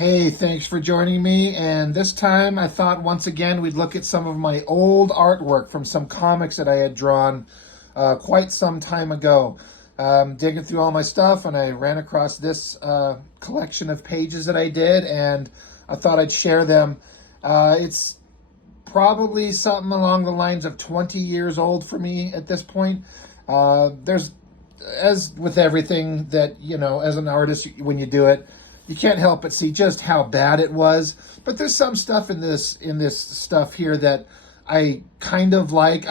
Hey, thanks for joining me. And this time I thought once again we'd look at some of my old artwork from some comics that I had drawn quite some time ago. Digging through all my stuff, and I ran across this collection of pages that I did, and I thought I'd share them. It's probably something along the lines of 20 years old for me at this point. There's, as with everything that, as an artist, when you do it, you can't help but see just how bad it was. But there's some stuff in this stuff here that I kind of like.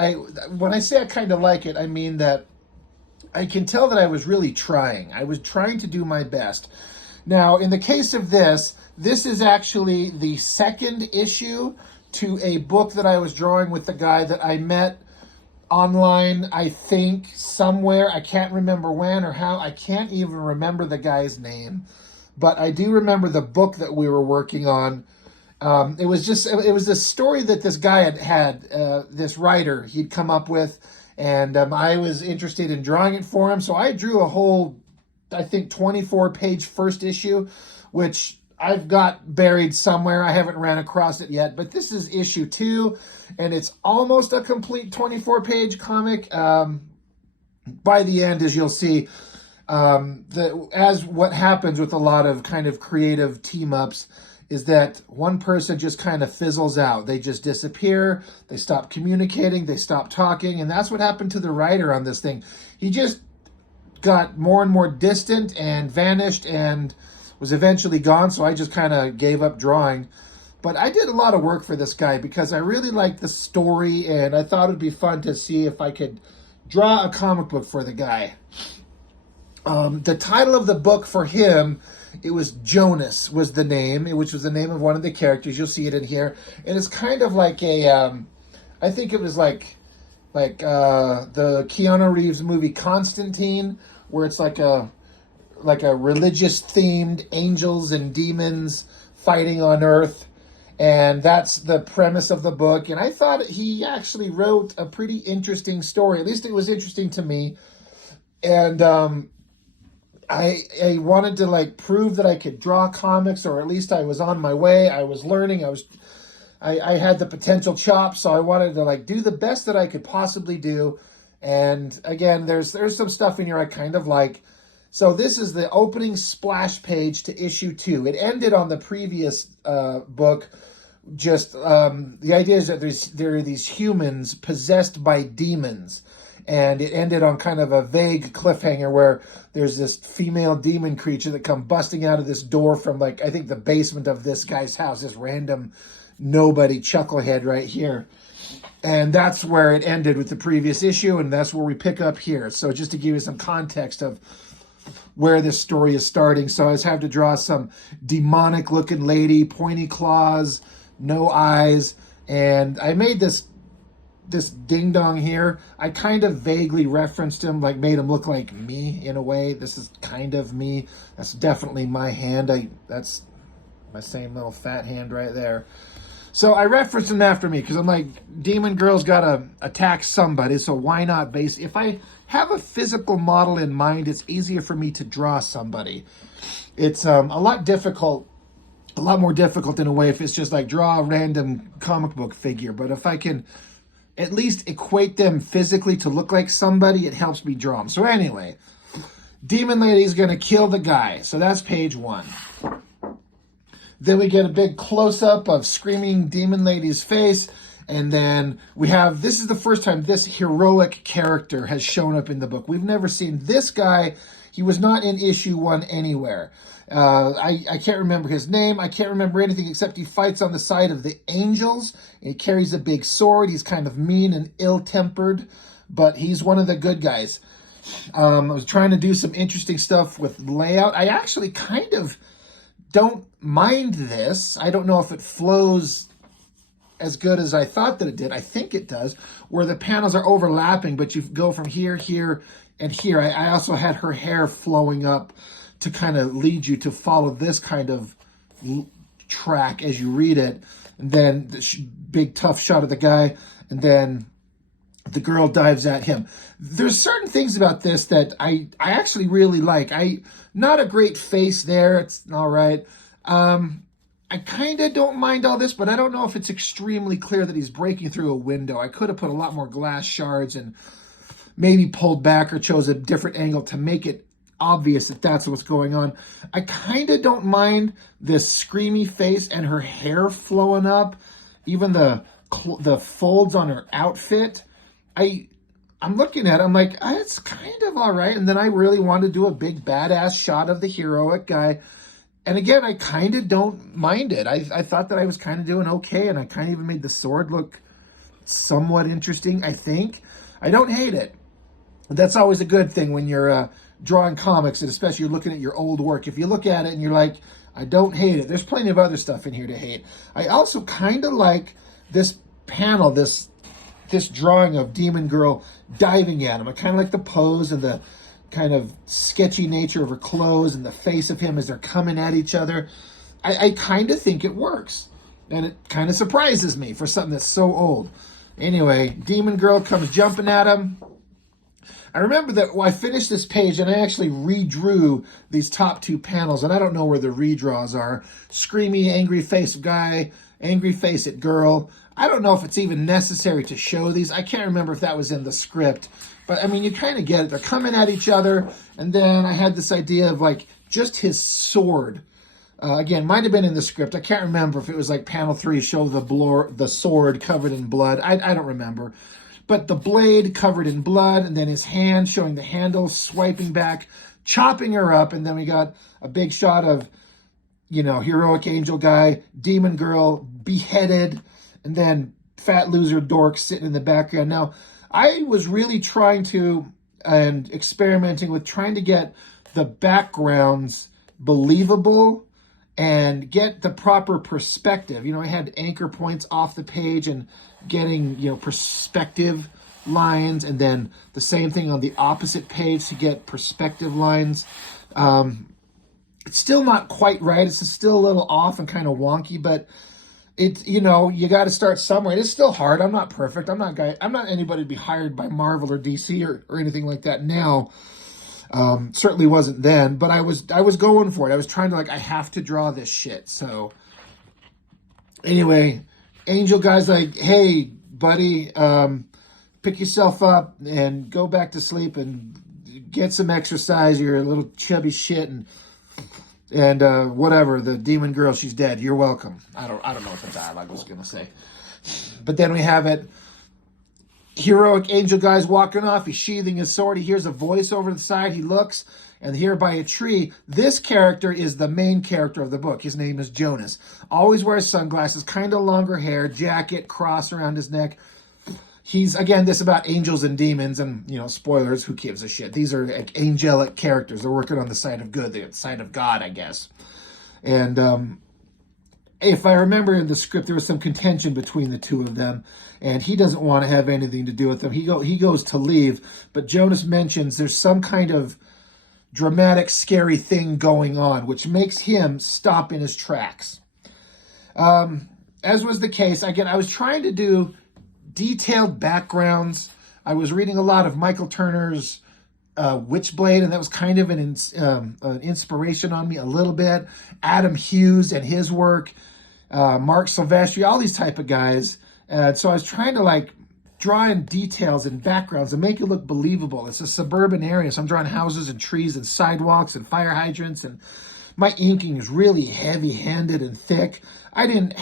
When I say I kind of like it, I mean that I can tell that I was really trying. I was trying to do my best. Now, in the case of this is actually the second issue to a book that I was drawing with the guy that I met online, I think, somewhere. I can't remember when or how. I can't even remember the guy's name. But I do remember the book that we were working on. It was this story that this guy had this writer he'd come up with, and I was interested in drawing it for him. So I drew a whole, I think, 24-page first issue, which I've got buried somewhere. I haven't ran across it yet, but this is issue 2, and it's almost a complete 24-page comic. By the end, as you'll see, as what happens with a lot of kind of creative team-ups is that one person just kind of fizzles out. They just disappear. They stop communicating. They stop talking. And that's what happened to the writer on this thing. He just got more and more distant and vanished and was eventually gone. So I just kind of gave up drawing. But I did a lot of work for this guy because I really liked the story, and I thought it'd be fun to see if I could draw a comic book for the guy. The title of the book for him, it was JONAS was the name, which was the name of one of the characters. You'll see it in here. And it's kind of like I think it was like the Keanu Reeves movie Constantine, where it's like a religious themed angels and demons fighting on Earth. And that's the premise of the book. And I thought he actually wrote a pretty interesting story. At least it was interesting to me. And I wanted to prove that I could draw comics, or at least I was on my way. I was learning. I had the potential chops, so I wanted to do the best that I could possibly do. And again, there's some stuff in here I kind of like. So this is the opening splash page to issue 2. It ended on the previous book. Just the idea is that there are these humans possessed by demons. And it ended on kind of a vague cliffhanger where there's this female demon creature that come busting out of this door from, I think, the basement of this guy's house, this random nobody chucklehead right here. And that's where it ended with the previous issue, and that's where we pick up here. So just to give you some context of where this story is starting. So I just have to draw some demonic-looking lady, pointy claws, no eyes, and I made this ding-dong here. I kind of vaguely referenced him, made him look like me in a way. This is kind of me. That's definitely my hand. That's my same little fat hand right there. So I referenced him after me because I'm like, Demon Girl's got to attack somebody, so why not base? If I have a physical model in mind, it's easier for me to draw somebody. It's a lot more difficult in a way if it's just draw a random comic book figure. But if I can at least equate them physically to look like somebody, it helps me draw them. So anyway, Demon Lady's going to kill the guy. So that's page 1. Then we get a big close-up of screaming Demon Lady's face. And then we have, this is the first time this heroic character has shown up in the book. We've never seen this guy. He was not in issue 1 anywhere. I can't remember his name. I can't remember anything except he fights on the side of the angels. He carries a big sword. He's kind of mean and ill-tempered, but he's one of the good guys. I was trying to do some interesting stuff with layout. I actually kind of don't mind this. I don't know if it flows as good as I thought that it did. I think it does, where the panels are overlapping, but you go from here, here, and here. I also had her hair flowing up to kind of lead you to follow this kind of track as you read it. And then the big tough shot of the guy, and then the girl dives at him. There's certain things about this that I actually really like. Not a great face there. It's all right. I kind of don't mind all this, but I don't know if it's extremely clear that he's breaking through a window. I could have put a lot more glass shards and maybe pulled back or chose a different angle to make it obvious that that's what's going on. I kind of don't mind this screamy face and her hair flowing up, even the folds on her outfit. I'm looking at it, I'm like, it's kind of all right. And then I really want to do a big badass shot of the heroic guy. And again, I kind of don't mind it. I thought that I was kind of doing okay, and I kind of even made the sword look somewhat interesting, I think. I don't hate it. That's always a good thing when you're drawing comics, and especially you're looking at your old work. If you look at it and you're like, I don't hate it, there's plenty of other stuff in here to hate. I also kind of like this panel, this drawing of Demon Girl diving at him. I kind of like the pose and the kind of sketchy nature of her clothes and the face of him as they're coming at each other. I kind of think it works. And it kind of surprises me for something that's so old. Anyway, Demon Girl comes jumping at him. I remember that I finished this page and I actually redrew these top two panels, and I don't know where the redraws are. Screamy, angry face guy, angry face at girl. I don't know if it's even necessary to show these. I can't remember if that was in the script. But, I mean, you kind of get it. They're coming at each other. And then I had this idea of, like, just his sword. Again, might have been in the script. I can't remember if it was, like, panel 3, show the sword covered in blood. I don't remember. But the blade covered in blood, and then his hand showing the handle, swiping back, chopping her up. And then we got a big shot of, you know, heroic angel guy, demon girl, beheaded, and then fat loser dork sitting in the background. Now, I was really trying to, and experimenting with trying to get the backgrounds believable and get the proper perspective. You know, I had anchor points off the page and getting, you know, perspective lines, and then the same thing on the opposite page to get perspective lines. It's still not quite right. It's still a little off and kind of wonky, but it, you know, you got to start somewhere. It's still hard. I'm not perfect. I'm not anybody to be hired by Marvel or DC or anything like that now. Certainly wasn't then, but I was going for it. I was trying to, like, I have to draw this shit. So anyway, Angel guy's like, hey, buddy, pick yourself up and go back to sleep and get some exercise. You're a little chubby shit, and whatever. The demon girl, she's dead. You're welcome. I don't know what the dialogue was gonna say. But then we have it. Heroic angel guy's walking off. He's sheathing his sword. He hears a voice over the side. He looks, and here by a tree, this character is the main character of the book. His name is Jonas. Always wears sunglasses, kind of longer hair, jacket, cross around his neck. He's, again, this about angels and demons, and, you know, spoilers, who gives a shit? These are like angelic characters. They're working on the side of good, the side of God, I guess. And if I remember in the script, there was some contention between the two of them, and he doesn't want to have anything to do with them. He goes to leave, but Jonas mentions there's some kind of dramatic, scary thing going on, which makes him stop in his tracks. As was the case, again, I was trying to do detailed backgrounds. I was reading a lot of Michael Turner's Witchblade, and that was kind of an inspiration on me a little bit. Adam Hughes and his work, Mark Silvestri, all these type of guys. So I was trying to, like, draw in details and backgrounds and make it look believable. It's a suburban area, so I'm drawing houses and trees and sidewalks and fire hydrants, and my inking is really heavy-handed and thick. I didn't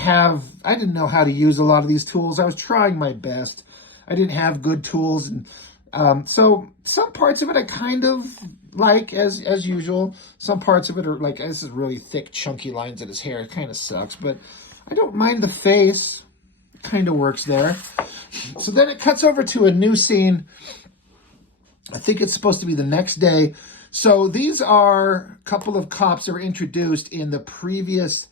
know how to use a lot of these tools. I was trying my best. I didn't have good tools, and so some parts of it I kind of like, as usual. Some parts of it are like, this is really thick, chunky lines in his hair. It kind of sucks, but I don't mind the face. It kind of works there. So then it cuts over to a new scene. I think it's supposed to be the next day. So these are a couple of cops that were introduced in the previous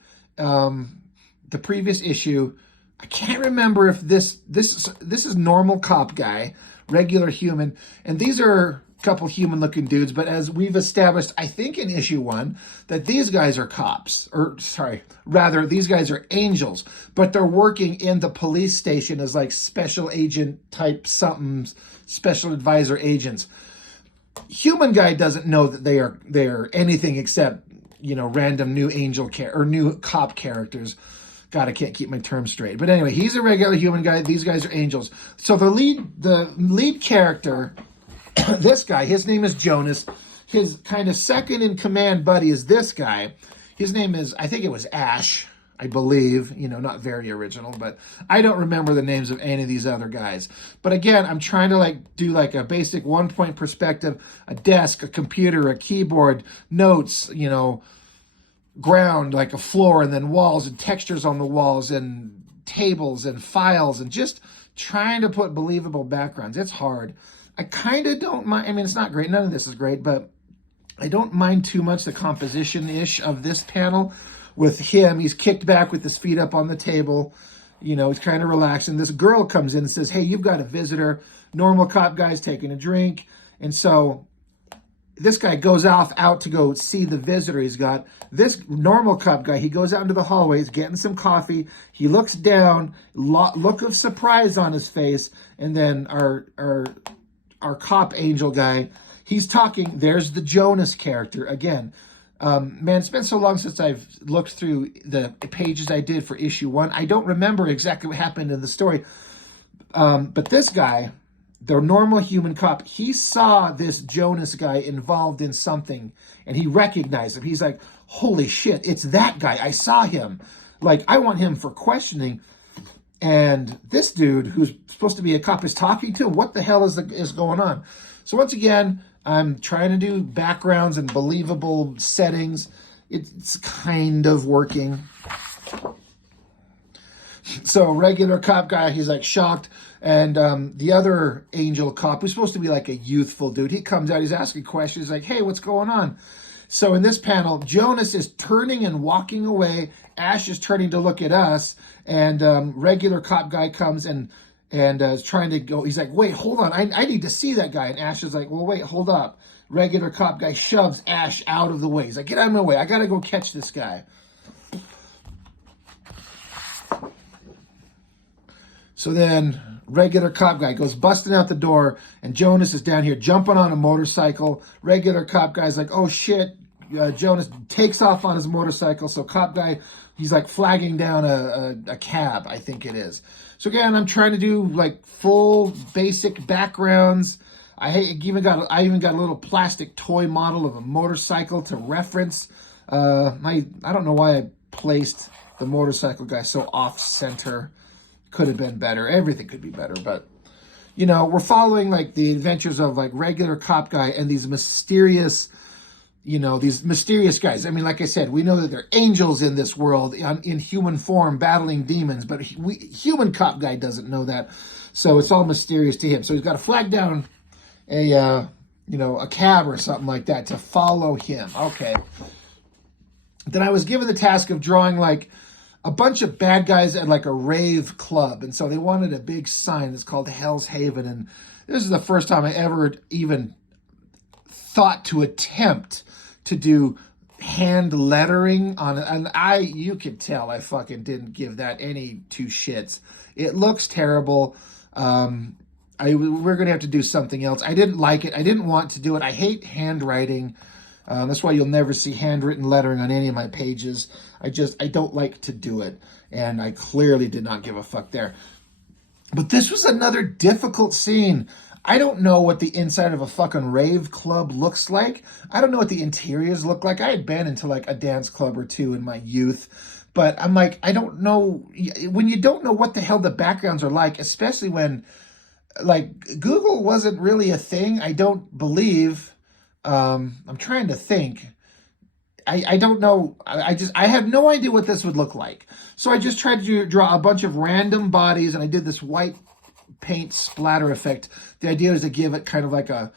issue. I can't remember if this is normal cop guy, regular human, and these are a couple human-looking dudes. But as we've established, I think in issue 1, that these guys are cops, or sorry, rather these guys are angels, but they're working in the police station as like special agent type something, special advisor agents. Human guy doesn't know that they are anything except random new angel or new cop characters. God, I can't keep my terms straight. But anyway, he's a regular human guy. These guys are angels. So the lead character, this guy, his name is Jonas. His kind of second in command buddy is this guy. His name is, I think it was Ash, I believe. Not very original, but I don't remember the names of any of these other guys. But again, I'm trying to do a basic 1-point perspective, a desk, a computer, a keyboard, notes, ground, like a floor, and then walls and textures on the walls and tables and files, and just trying to put believable backgrounds. It's hard. I kind of don't mind. I mean, it's not great. None of this is great, but I don't mind too much the composition-ish of this panel with him. He's kicked back with his feet up on the table. He's kind of relaxed. And this girl comes in and says, hey, you've got a visitor. Normal cop guy's taking a drink. And so this guy goes out to go see the visitor he's got. This normal cop guy, he goes out into the hallway, he's getting some coffee. He looks down, look of surprise on his face. And then our cop angel guy, he's talking. There's the Jonas character again. Man, it's been so long since I've looked through the pages I did for issue 1. I don't remember exactly what happened in the story. But this guy, the normal human cop, he saw this Jonas guy involved in something, and he recognized him. He's like, holy shit, it's that guy. I saw him. I want him for questioning. And this dude, who's supposed to be a cop, is talking to him. What the hell is going on? So once again, I'm trying to do backgrounds and believable settings. It's kind of working. So regular cop guy, he's shocked. And the other angel cop, who's supposed to be a youthful dude, he comes out, he's asking questions like, hey, what's going on? So in this panel, Jonas is turning and walking away. Ash is turning to look at us. And regular cop guy comes and is trying to go. He's like, wait, hold on. I need to see that guy. And Ash is like, well, wait, hold up. Regular cop guy shoves Ash out of the way. He's like, get out of my way. I got to go catch this guy. So then regular cop guy goes busting out the door, and Jonas is down here jumping on a motorcycle. Regular cop guy's like, oh shit. Jonas takes off on his motorcycle. So cop guy, he's flagging down a cab, I think it is. So again, I'm trying to do full basic backgrounds. I even got a little plastic toy model of a motorcycle to reference. I don't know why I placed the motorcycle guy so off center. Could have been better. Everything could be better, but we're following the adventures of regular cop guy and these mysterious guys. I mean, like I said, we know that they're angels in this world in human form battling demons, but human cop guy doesn't know that. So it's all mysterious to him. So he's got to flag down a cab or something like that to follow him. Okay. Then I was given the task of drawing a bunch of bad guys at a rave club. And so they wanted a big sign that's called Hell's Haven. And this is the first time I ever even thought to attempt to do hand lettering on it. And you could tell I fucking didn't give that any two shits. It looks terrible. We're going to have to do something else. I didn't like it. I didn't want to do it. I hate handwriting. That's why you'll never see handwritten lettering on any of my pages. I don't like to do it. And I clearly did not give a fuck there. But this was another difficult scene. I don't know what the inside of a fucking rave club looks like. I don't know what the interiors look like. I had been into a dance club or two in my youth. But I'm I don't know. When you don't know what the hell the backgrounds are like, especially when Google wasn't really a thing, I don't believe. I'm trying to think. I don't know. I have no idea what this would look like. So I just tried to draw a bunch of random bodies, and I did this white paint splatter effect. The idea is to give it kind of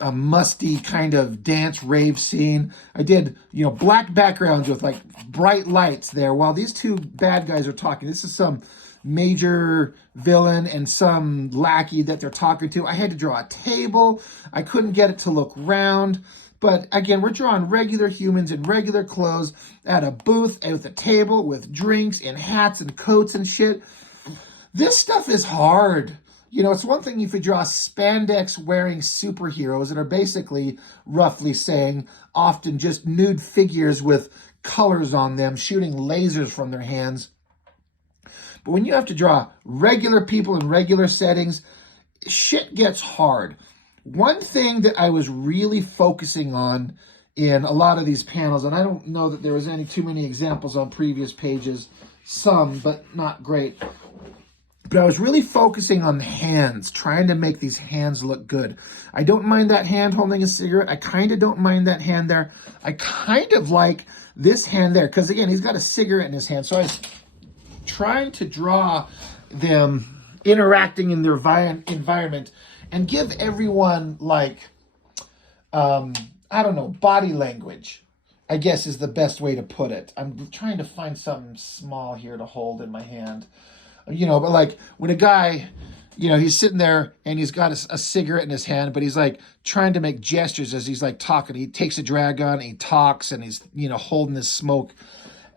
a musty kind of dance rave scene. I did, black backgrounds with bright lights there while these two bad guys are talking. This is some major villain and some lackey that they're talking to. I had to draw a table. I couldn't get it to look round. But again, we're drawing regular humans in regular clothes at a booth with a table with drinks and hats and coats and shit. This stuff is hard. You know, it's one thing if you draw spandex wearing superheroes that are basically, roughly saying, often just nude figures with colors on them, shooting lasers from their hands. But when you have to draw regular people in regular settings, shit gets hard. One thing that I was really focusing on in a lot of these panels, and I don't know that there was any too many examples on previous pages, some, but not great. But I was really focusing on the hands, trying to make these hands look good. I don't mind that hand holding a cigarette. I kind of don't mind that hand there. I kind of like this hand there, because again, he's got a cigarette in his hand. So I was trying to draw them interacting in their environment and give everyone like, I don't know, body language, I guess is the best way to put it. I'm trying to find something small here to hold in my hand. You know, but like when a guy, you know, he's sitting there and he's got a cigarette in his hand, but he's like trying to make gestures as he's like talking. He takes a drag on, he talks, and he's, you know, holding his smoke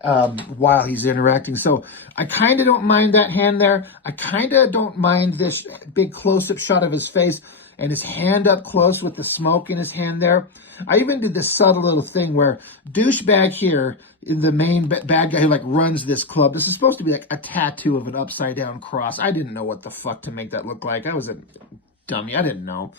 while he's interacting. So I kind of don't mind that hand there. I kind of don't mind this big close-up shot of his face and his hand up close with the smoke in his hand there. I even did this subtle little thing where douchebag here, the main bad guy who like runs this club, this is supposed to be like a tattoo of an upside down cross. I didn't know what the fuck to make that look like. I was a dummy. I didn't know.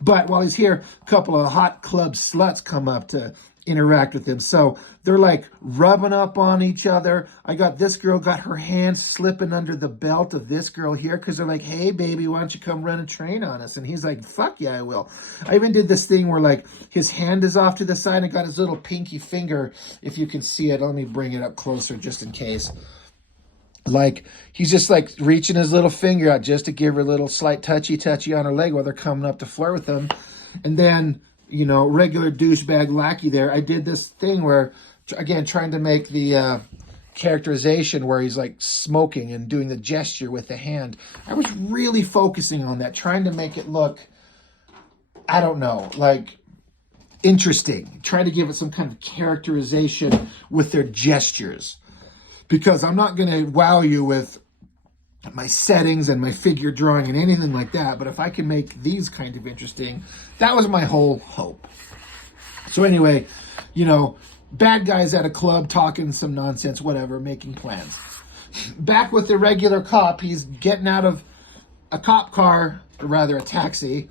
But while he's here, a couple of hot club sluts come up to interact with him. So they're like rubbing up on each other. I got this girl got her hand slipping under the belt of this girl here because they're like, hey baby, why don't you come run a train on us? And he's like, fuck yeah, I will. I even did this thing where like his hand is off to the side and got his little pinky finger, if you can see it. Let me bring it up closer just in case. Like he's just like reaching his little finger out just to give her a little slight touchy on her leg while they're coming up to flirt with him. And then, you know, regular douchebag lackey there. I did this thing where, again, trying to make the characterization where he's like smoking and doing the gesture with the hand. I was really focusing on that, trying to make it look, I don't know, like interesting. Try to give it some kind of characterization with their gestures. Because I'm not going to wow you with my settings and my figure drawing and anything like that. But if I can make these kind of interesting, that was my whole hope. So anyway, you know, bad guys at a club talking some nonsense, whatever, making plans. Back with the regular cop, he's getting out of a cop car, or rather a taxi,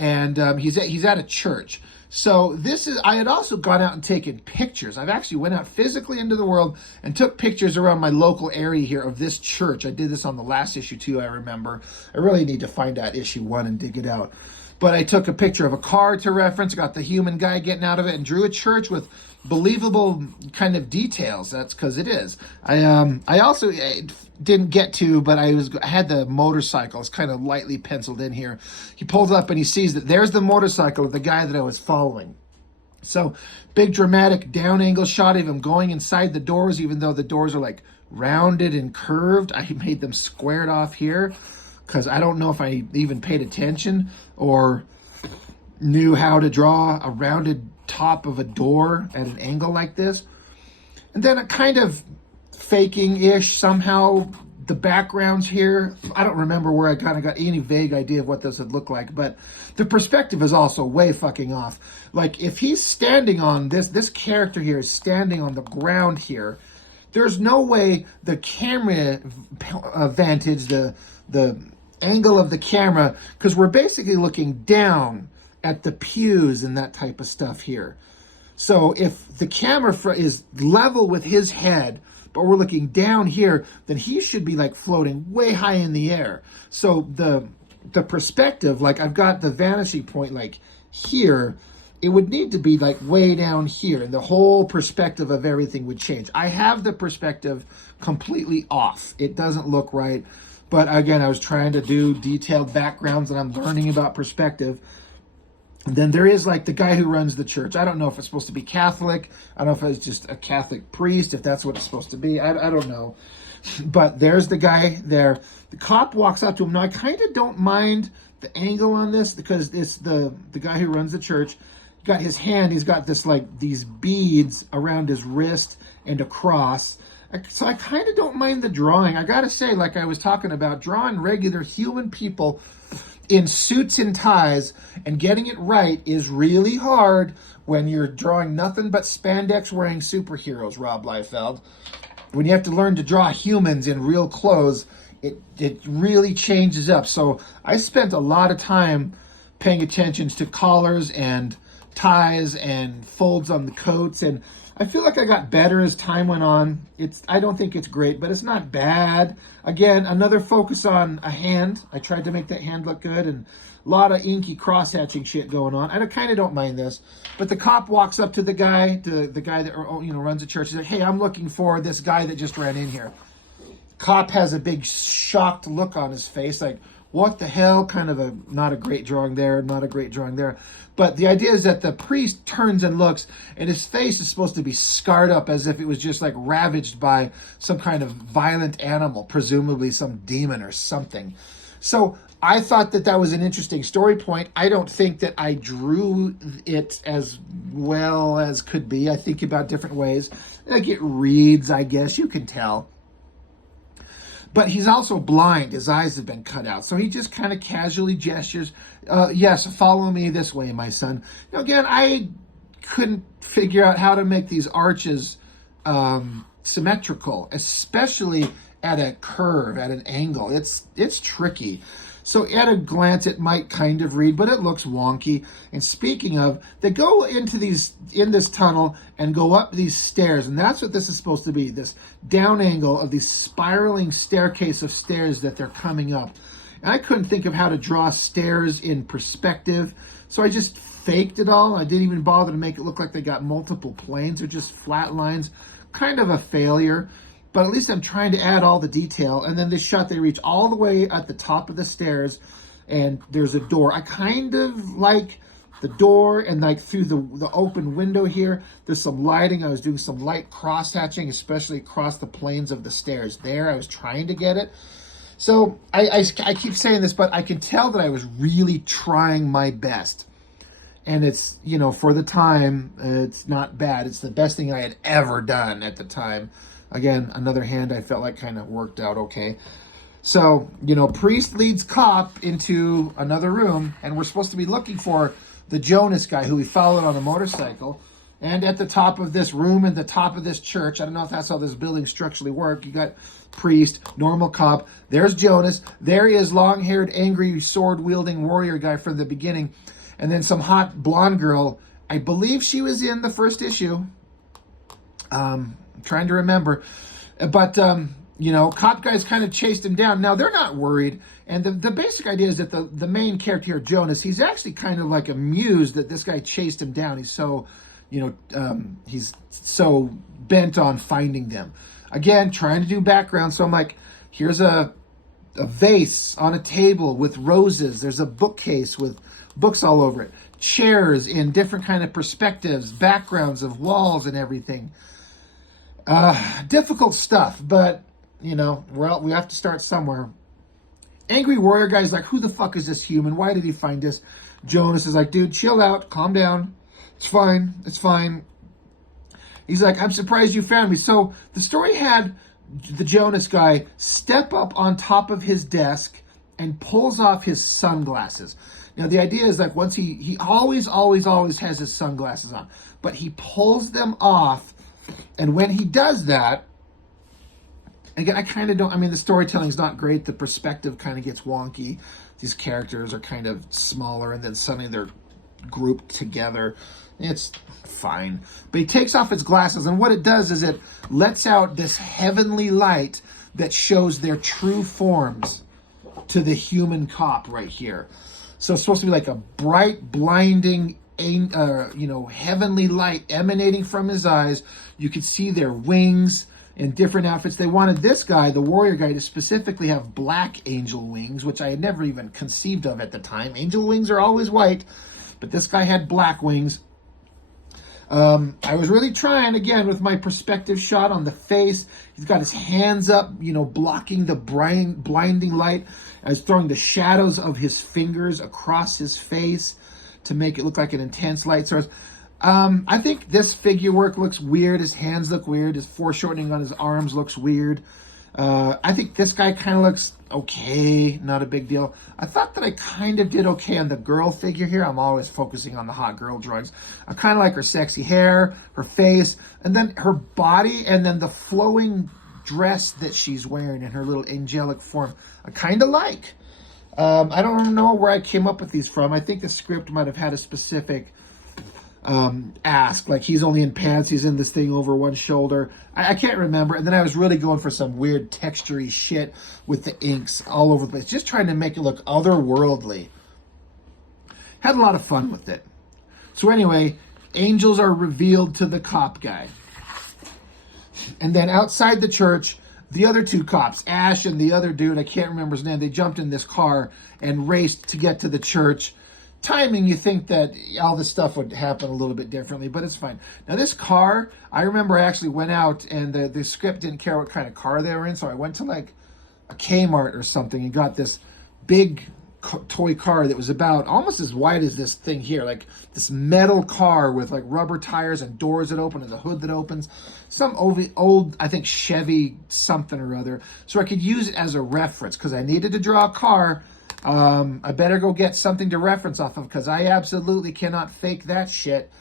and he's at a church. So this is, I had also gone out and taken pictures. I've actually went out physically into the world and took pictures around my local area here of this church. I did this on the last issue too, I remember. I really need to find out issue 1 and dig it out. But I took a picture of a car to reference, got the human guy getting out of it, and drew a church with believable kind of details. That's because it is. I also didn't get to, but I had the motorcycle. It's kind of lightly penciled in here. He pulls up and he sees that there's the motorcycle of the guy that I was following. So big dramatic down angle shot of him going inside the doors, even though the doors are like rounded and curved. I made them squared off here because I don't know if I even paid attention or knew how to draw a rounded top of a door at an angle like this. And then a kind of faking-ish somehow the backgrounds here. I don't remember where I kind of got any vague idea of what this would look like, but the perspective is also way fucking off. Like if he's standing on this character here is standing on the ground here, there's no way the camera vantage, the angle of the camera, because we're basically looking down at the pews and that type of stuff here. So if the camera is level with his head, but we're looking down here, then he should be like floating way high in the air. So the perspective, like I've got the vanishing point like here, it would need to be like way down here, and the whole perspective of everything would change. I have the perspective completely off. It doesn't look right. But again, I was trying to do detailed backgrounds and I'm learning about perspective. And then there is like the guy who runs the church. I don't know if it's supposed to be Catholic. I don't know if it's just a Catholic priest, if that's what it's supposed to be. I don't know. But there's the guy there. The cop walks up to him. Now, I kind of don't mind the angle on this because it's the guy who runs the church. Got his hand, he's got this like these beads around his wrist and a cross. So I kind of don't mind the drawing. I got to say, like I was talking about, drawing regular human people in suits and ties and getting it right is really hard when you're drawing nothing but spandex wearing superheroes, Rob Liefeld. When you have to learn to draw humans in real clothes, it really changes up. So I spent a lot of time paying attention to collars and ties and folds on the coats, and I feel like I got better as time went on. I don't think it's great, but it's not bad. Again, another focus on a hand. I tried to make that hand look good, and a lot of inky cross-hatching shit going on. I kind of don't mind this. But the cop walks up to the guy that runs the church. He's like, "Hey, I'm looking for this guy that just ran in here." Cop has a big shocked look on his face, like, what the hell? Kind of not a great drawing there, not a great drawing there. But the idea is that the priest turns and looks, and his face is supposed to be scarred up as if it was just like ravaged by some kind of violent animal, presumably some demon or something. So I thought that was an interesting story point. I don't think that I drew it as well as could be. I think about different ways. Like it reads, I guess, you can tell. But he's also blind. His eyes have been cut out. So he just kind of casually gestures, yes, follow me this way, my son. Now, again, I couldn't figure out how to make these arches symmetrical, especially at a curve, at an angle. It's tricky. So at a glance, it might kind of read, but it looks wonky. And speaking of, they go in this tunnel and go up these stairs. And that's what this is supposed to be, this down angle of these spiraling staircase of stairs that they're coming up. And I couldn't think of how to draw stairs in perspective. So I just faked it all. I didn't even bother to make it look like they got multiple planes or just flat lines. Kind of a failure. But at least I'm trying to add all the detail. And then this shot, they reach all the way at the top of the stairs, and there's a door. I kind of like the door, and like through the open window here, there's some lighting. I was doing some light cross-hatching, especially across the planes of the stairs there. I was trying to get it. So I keep saying this, but I can tell that I was really trying my best. And it's, for the time, it's not bad. It's the best thing I had ever done at the time. Again, another hand I felt like kind of worked out okay. So, priest leads cop into another room, and we're supposed to be looking for the Jonas guy who we followed on a motorcycle. And at the top of this room, at the top of this church, I don't know if that's how this building structurally works. You got priest, normal cop. There's Jonas. There he is, long-haired, angry, sword-wielding warrior guy from the beginning. And then some hot blonde girl. I believe she was in the first issue. I'm trying to remember. But, cop guys kind of chased him down. Now, they're not worried. And the basic idea is that the main character here, Jonas, he's actually kind of like amused that this guy chased him down. He's so, he's so bent on finding them. Again, trying to do background. So I'm like, here's a vase on a table with roses. There's a bookcase with books all over it. Chairs in different kind of perspectives, backgrounds of walls and everything. Difficult stuff, but, we have to start somewhere. Angry warrior guy's like, who the fuck is this human? Why did he find this? Jonas is like, dude, chill out, calm down. It's fine. He's like, I'm surprised you found me. So the story had the Jonas guy step up on top of his desk and pulls off his sunglasses. Now, the idea is like once he always has his sunglasses on, but he pulls them off. And when he does that, again, I kind of don't, the storytelling's not great. The perspective kind of gets wonky. These characters are kind of smaller, and then suddenly they're grouped together. It's fine. But he takes off his glasses, and what it does is it lets out this heavenly light that shows their true forms to the human cop right here. So it's supposed to be like a bright, blinding, heavenly light emanating from his eyes. You could see their wings in different outfits. They wanted this guy, the warrior guy, to specifically have black angel wings, which I had never even conceived of at the time. Angel wings are always white, but this guy had black wings. I was really trying, again, with my perspective shot on the face. He's got his hands up, blocking the blinding light. I was throwing the shadows of his fingers across his face to make it look like an intense light source. I think this figure work looks weird. His hands look weird. His foreshortening on his arms looks weird. I think this guy kind of looks okay, not a big deal. I thought that I kind of did okay on the girl figure here. I'm always focusing on the hot girl drawings. I kind of like her sexy hair, her face, and then her body, and then the flowing dress that she's wearing in her little angelic form. I kind of like. I don't know where I came up with these from. I think the script might have had a specific ask, like he's only in pants, he's in this thing over one shoulder. I can't remember. And then I was really going for some weird textury shit with the inks all over the place, just trying to make it look otherworldly. Had a lot of fun with it. So anyway, angels are revealed to the cop guy. And then outside the church, the other two cops, Ash and the other dude, I can't remember his name, they jumped in this car and raced to get to the church. Timing, you think that all this stuff would happen a little bit differently, but it's fine. Now this car, I remember I actually went out and the script didn't care what kind of car they were in, so I went to like a Kmart or something and got this big toy car that was about almost as wide as this thing here, like this metal car with like rubber tires and doors that open and the hood that opens. Some old, I think Chevy something or other, so I could use it as a reference because I needed to draw a car. I better go get something to reference off of because I absolutely cannot fake that shit.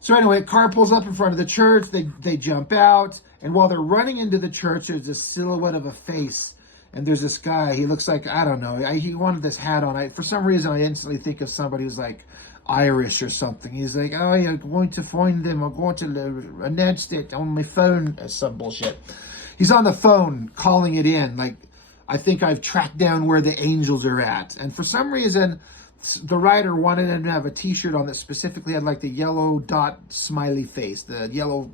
So anyway, car pulls up in front of the church. They jump out, and while they're running into the church, there's this silhouette of a face, and there's this guy. He looks like, I don't know. He wanted this hat on. For some reason, I instantly think of somebody who's like Irish or something. He's like, oh, I'm going to find them. I'm going to announce it on my phone. Some bullshit. He's on the phone calling it in, like, I think I've tracked down where the angels are at. And for some reason, the writer wanted him to have a t-shirt on that specifically had like the yellow dot smiley face. The yellow,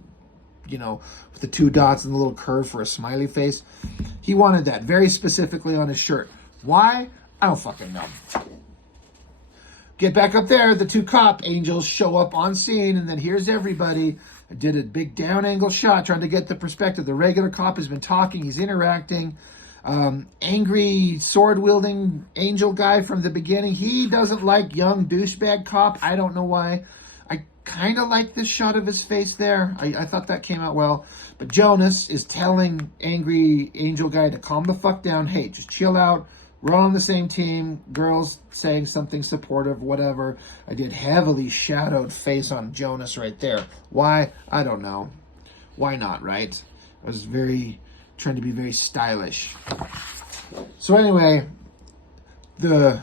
with the two dots and the little curve for a smiley face. He wanted that very specifically on his shirt. Why? I don't fucking know. Get back up there. The two cop angels show up on scene, and then here's everybody. I did a big down angle shot trying to get the perspective. The regular cop has been talking. He's interacting. Angry sword-wielding angel guy from the beginning. He doesn't like young douchebag cop. I don't know why. I kind of like this shot of his face there. I thought that came out well. But Jonas is telling angry angel guy to calm the fuck down. Hey, just chill out. We're all on the same team. Girls saying something supportive, whatever. I did heavily shadowed face on Jonas right there. Why? I don't know. Why not, right? I was trying to be very stylish. So anyway, the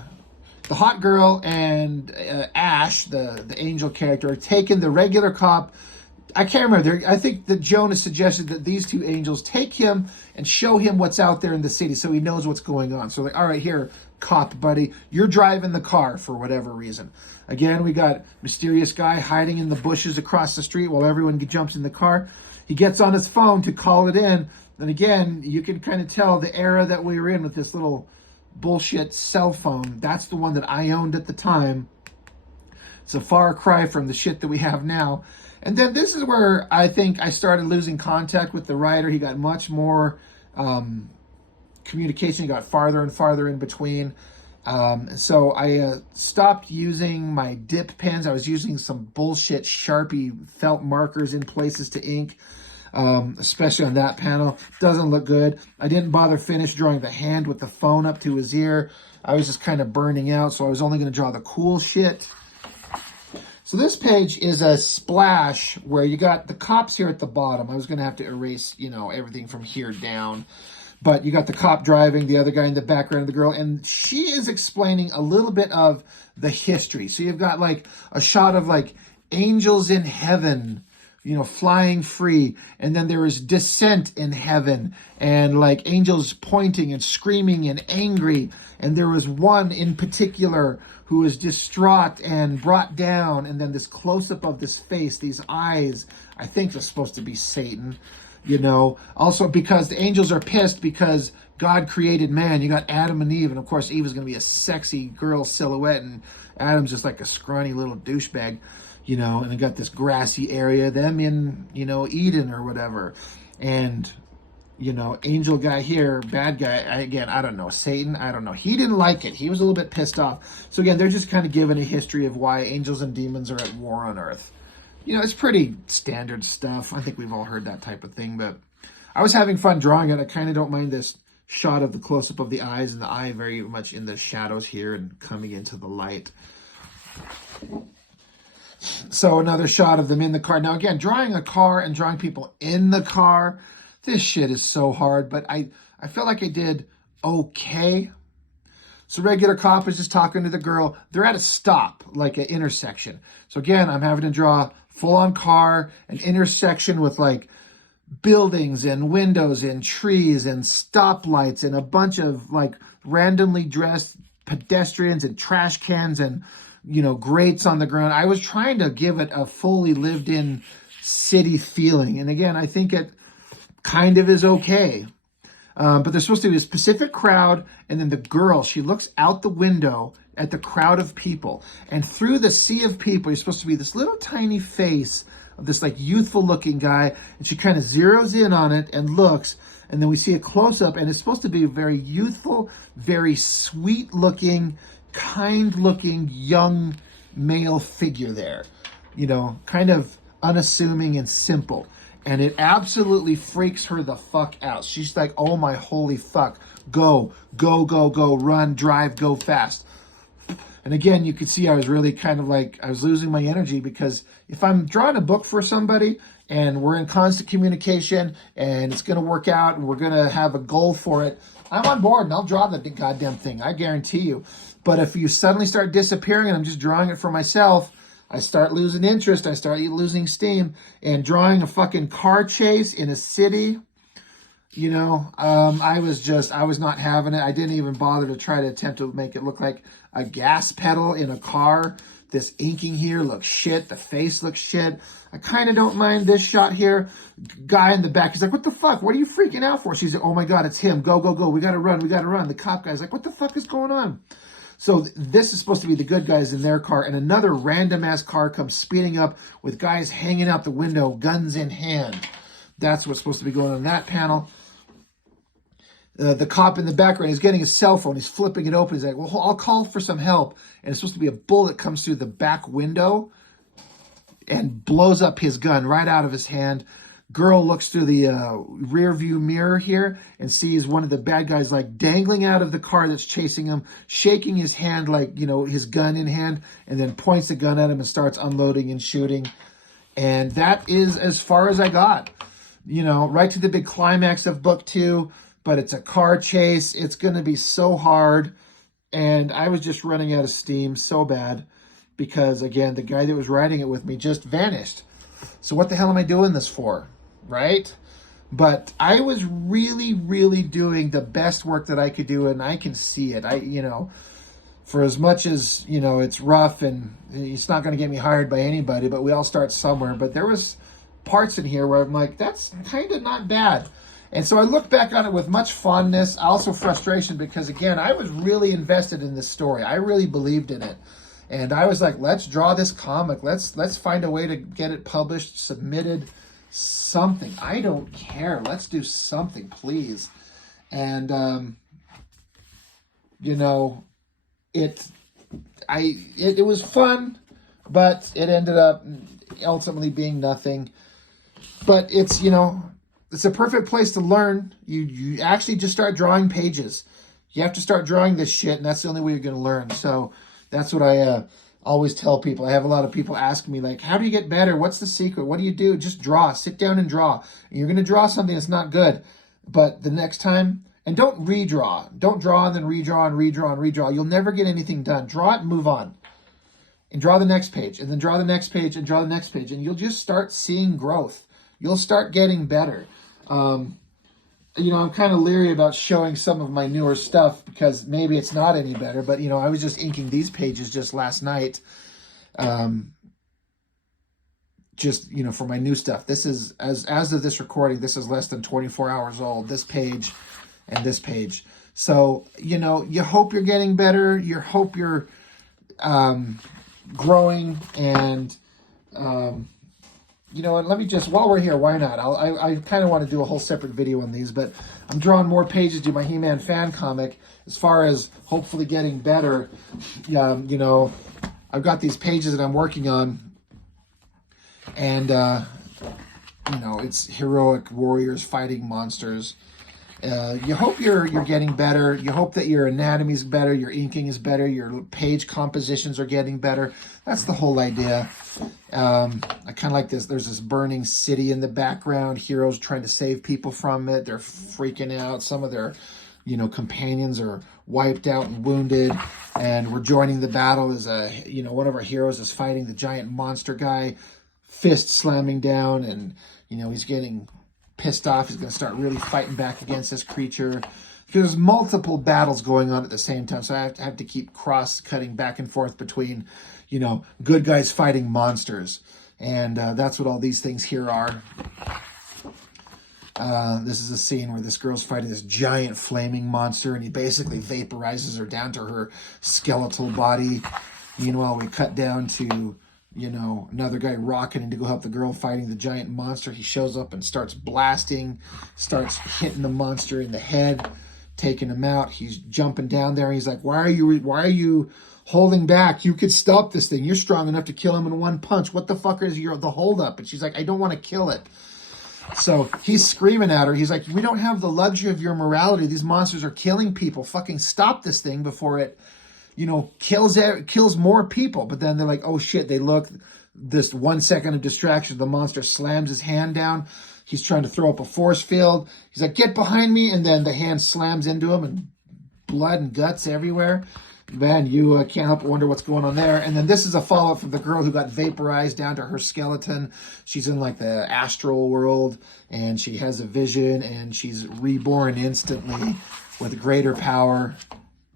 hot girl and Ash, the angel character, are taking the regular cop. I can't remember. I think that Jonas suggested that these two angels take him and show him what's out there in the city so he knows what's going on. So like, all right, here, cop buddy, you're driving the car for whatever reason. Again, we got mysterious guy hiding in the bushes across the street while everyone jumps in the car. He gets on his phone to call it in. And again, you can kind of tell the era that we were in with this little bullshit cell phone. That's the one that I owned at the time. It's a far cry from the shit that we have now. And then this is where I think I started losing contact with the writer. He got much more communication. He got farther and farther in between. So I stopped using my dip pens. I was using some bullshit Sharpie felt markers in places to ink. Especially on that panel. Doesn't look good. I didn't bother finish drawing the hand with the phone up to his ear. I was just kind of burning out, so I was only going to draw the cool shit. So this page is a splash where you got the cops here at the bottom. I was going to have to erase, everything from here down. But you got the cop driving, the other guy in the background of the girl, and she is explaining a little bit of the history. So you've got like a shot of like angels in heaven, flying free. And then there is descent in heaven and like angels pointing and screaming and angry. And there was one in particular who was distraught and brought down. And then this close-up of this face, these eyes, I think was supposed to be Satan, Also because the angels are pissed because God created man. You got Adam and Eve. And of course, Eve is going to be a sexy girl silhouette. And Adam's just like a scrawny little douchebag. And they got this grassy area, them in, Eden or whatever. And, angel guy here, bad guy, again, I don't know, Satan, I don't know. He didn't like it. He was a little bit pissed off. So again, they're just kind of giving a history of why angels and demons are at war on earth. it's pretty standard stuff. I think we've all heard that type of thing, but I was having fun drawing it. I kind of don't mind this shot of the close-up of the eyes, and the eye very much in the shadows here and coming into the light. So another shot of them in the car. Now, again, drawing a car and drawing people in the car, this shit is so hard, but I feel like I did okay. So regular cop is just talking to the girl. They're at a stop, like an intersection. So again, I'm having to draw full-on car, an intersection with like buildings and windows and trees and stoplights and a bunch of like randomly dressed pedestrians and trash cans and grates on the ground. I was trying to give it a fully lived in city feeling. And again, I think it kind of is okay. But there's supposed to be a specific crowd, and then the girl, she looks out the window at the crowd of people, and through the sea of people, you're supposed to be this little tiny face of this like youthful looking guy, and she kind of zeroes in on it and looks, and then we see a close up, and it's supposed to be a very youthful, very sweet looking, kind looking young male figure there, kind of unassuming and simple. And it absolutely freaks her the fuck out. She's like, oh my holy fuck, go, go, go, go, run, drive, go fast. And again, you could see I was really kind of like, I was losing my energy, because if I'm drawing a book for somebody and we're in constant communication and it's going to work out and we're going to have a goal for it, I'm on board and I'll draw the goddamn thing. I guarantee you. But if you suddenly start disappearing and I'm just drawing it for myself, I start losing interest. I start losing steam. And drawing a fucking car chase in a city, I was not having it. I didn't even bother to try to attempt to make it look like a gas pedal in a car. This inking here looks shit. The face looks shit. I kind of don't mind this shot here. Guy in the back, he's like, what the fuck? What are you freaking out for? She's like, oh my God, it's him. Go, go, go. We got to run. We got to run. The cop guy's like, what the fuck is going on? So this is supposed to be the good guys in their car, and another random-ass car comes speeding up with guys hanging out the window, guns in hand. That's what's supposed to be going on in that panel. The cop in the background is getting his cell phone. He's flipping it open. He's like, well, I'll call for some help. And it's supposed to be a bullet comes through the back window and blows up his gun right out of his hand. Girl looks through the rear view mirror here and sees one of the bad guys like dangling out of the car that's chasing him, shaking his hand like, his gun in hand, and then points the gun at him and starts unloading and shooting. And that is as far as I got, right to the big climax of book 2, but it's a car chase. It's going to be so hard. And I was just running out of steam so bad because, again, the guy that was writing it with me just vanished. So what the hell am I doing this for? Right? But I was really, really doing the best work that I could do, and I can see it. For as much as, it's rough and it's not going to get me hired by anybody, but we all start somewhere. But there was parts in here where I'm like, that's kind of not bad. And so I look back on it with much fondness, also frustration, because, again, I was really invested in this story. I really believed in it. And I was like, let's draw this comic. Let's find a way to get it published, submitted, something. I don't care. Let's do something, please. And, it was fun, but it ended up ultimately being nothing. But it's, it's a perfect place to learn. You actually just start drawing pages. You have to start drawing this shit, and that's the only way you're going to learn. So that's what I always tell people. I have a lot of people ask me, like, how do you get better? What's the secret? What do you do? Just draw. Sit down and draw. And you're going to draw something that's not good. But the next time, and don't redraw. Don't draw and then redraw and redraw and redraw. You'll never get anything done. Draw it and move on. And draw the next page. And then draw the next page and draw the next page. And you'll just start seeing growth. You'll start getting better. I'm kind of leery about showing some of my newer stuff because maybe it's not any better. But, I was just inking these pages just last night. For my new stuff. This is, as of this recording, this is less than 24 hours old. This page and this page. So, you hope you're getting better. You hope you're growing. And, let me just, while we're here, why not? I kind of want to do a whole separate video on these, but I'm drawing more pages to my He-Man fan comic as far as hopefully getting better. I've got these pages that I'm working on, And, you know, it's heroic warriors fighting monsters. You hope you're getting better. You hope that your anatomy is better, your inking is better, your page compositions are getting better. That's the whole idea. I kind of like this. There's this burning city in the background. Heroes trying to save people from it. They're freaking out. Some of their, you know, companions are wiped out and wounded. And we're joining the battle as one of our heroes is fighting the giant monster guy, fist slamming down, and, you know, he's getting pissed off. He's going to start really fighting back against this creature. There's multiple battles going on at the same time, so I have to keep cross-cutting back and forth between, you know, good guys fighting monsters. And that's what all these things here are. This is a scene where this girl's fighting this giant flaming monster, and he basically vaporizes her down to her skeletal body. Meanwhile, we cut down to, you know, another guy rocketing to go help the girl fighting the giant monster. He shows up and starts blasting, starts hitting the monster in the head, taking him out. He's jumping down there. He's like, why are you holding back? You could stop this thing. You're strong enough to kill him in one punch. What the fuck is the holdup? And she's like, I don't want to kill it. So he's screaming at her. He's like, we don't have the luxury of your morality. These monsters are killing people. Fucking stop this thing before it, you know, kills more people. But then they're like, oh shit, they look, this 1 second of distraction, the monster slams his hand down. He's trying to throw up a force field. He's like, get behind me. And then the hand slams into him and blood and guts everywhere. Man, you can't help but wonder what's going on there. And then this is a follow-up from the girl who got vaporized down to her skeleton. She's in like the astral world, and she has a vision, and she's reborn instantly with greater power.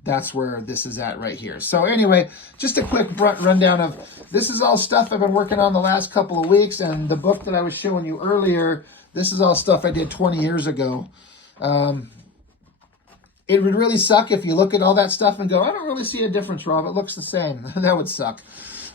That's where this is at right here. So anyway, just a quick rundown of, this is all stuff I've been working on the last couple of weeks, and the book that I was showing you earlier, this is all stuff I did 20 years ago. It would really suck if you look at all that stuff and go, I don't really see a difference, Rob. It looks the same. That would suck.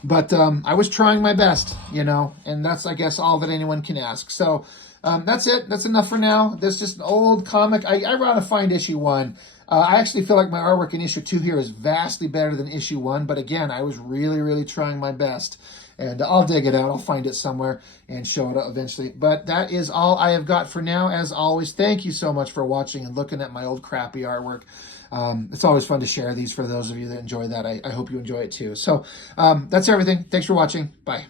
But I was trying my best, you know, and that's, I guess, all that anyone can ask. So that's it. That's enough for now. That's just an old comic. I want to find issue 1. I actually feel like my artwork in issue 2 here is vastly better than issue 1. But again, I was really, really trying my best. And I'll dig it out. I'll find it somewhere and show it eventually. But that is all I have got for now. As always, thank you so much for watching and looking at my old crappy artwork. It's always fun to share these for those of you that enjoy that. I hope you enjoy it too. So that's everything. Thanks for watching. Bye.